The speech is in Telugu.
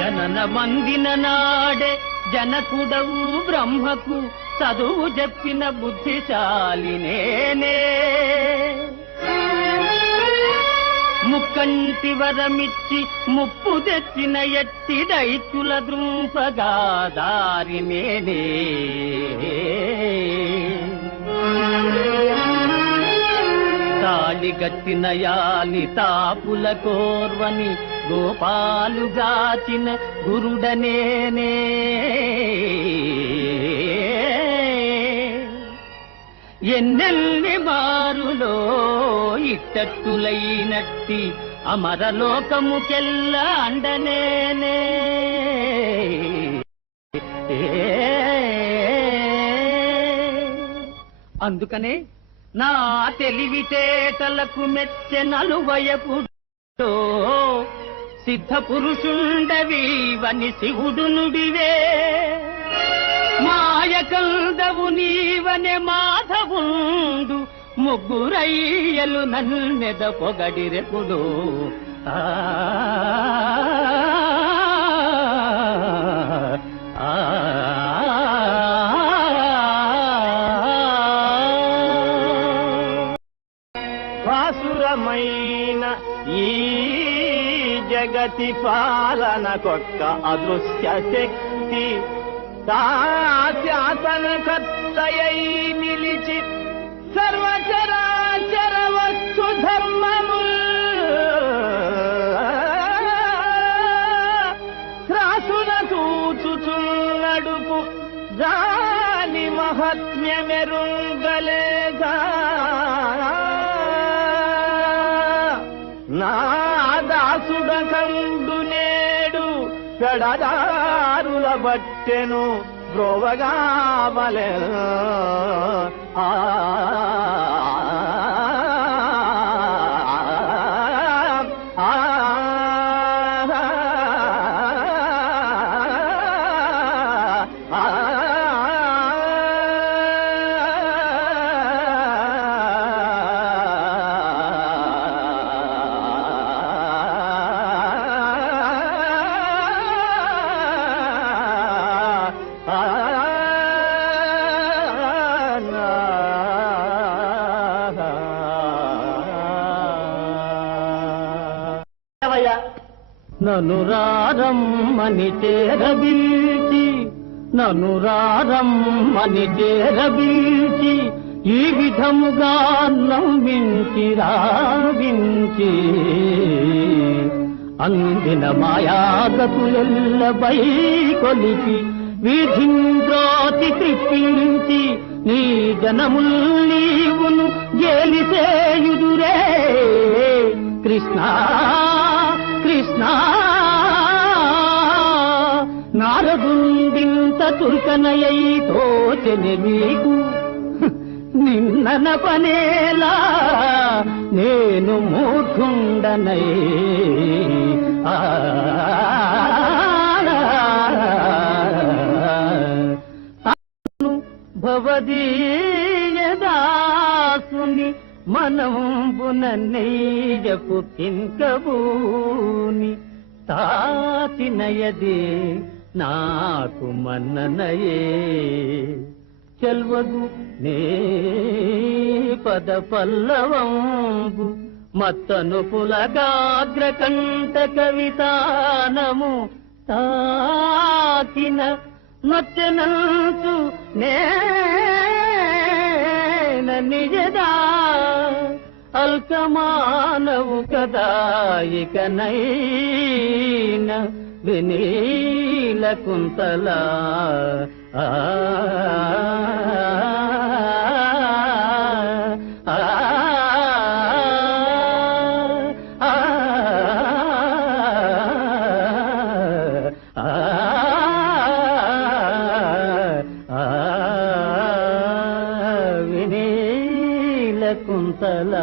జనన మందిన నాడే జనకుడవు బ్రహ్మకు చదువు చెప్పిన బుద్ధిశాలి నేనే. ముక్కంటి వరమిచ్చి ముప్పు తెచ్చిన ఎట్టి దైత్యుల ద్రుంపగా దారి నేనే. తాళిగట్టిన యాలి తాపుల కోర్వని గోపాలుగాచిన గురుడనేనే. ఎన్నెల్ని మారులో ఇట్టట్టులైనట్టి అమరలోకముకెల్ల అండనేనే. అందుకనే నా తెలివితేటలకు మెచ్చె నలువయపుడో సిద్ధ పురుషుండవీవని శివుడు నుడివే. మాయకందవు నీవనే మాధవుండు ముగ్గురయ్యలు నన్నెద పొగడిరెపుడు. వాసురమైన ఈ జగతి పాలన కొక్క అదృశ్య శక్తి శాసన కర్తయై నిలిచి సర్వచరాచర వస్తు ధర్మముల్ త్రాసున తూచుచున్నడుపు దాని మహాత్మ్యమెరుంగలేగా. నా దాసుడకండు నేడు పెడదారుల బట్టెను బ్రోవగావలె. నను రారమ్మని చేరబీల్చి నను రారమ్మని చేరబీల్చి ఈ విధముగా నవ్వించి రావించి అందిన మాయాగతులెల్లపై కొలిచి వీధింద్రోతి త్రిప్పించి నీ జనముల్లీవును గేలిసేయుదురే. కృష్ణ కృష్ణ నారదుండింత తుర్కనయై తోచెనె నీకు. నిన్నన పనేలా నేను మూఢుండనై భవదీయదాసుని మనంబున నెయ్యపు కింకబూని తాతినయదే నాకు మన్ననయే. చెల్వగు నే పద పల్లవంబు మత్తను పులగాగ్రకంఠ కవితానము తాకిన నచ్చనంచు నేన నిజదా అల్కమానవు కదా ఇకనైన వినీల కుంతల. వినీల కుంతల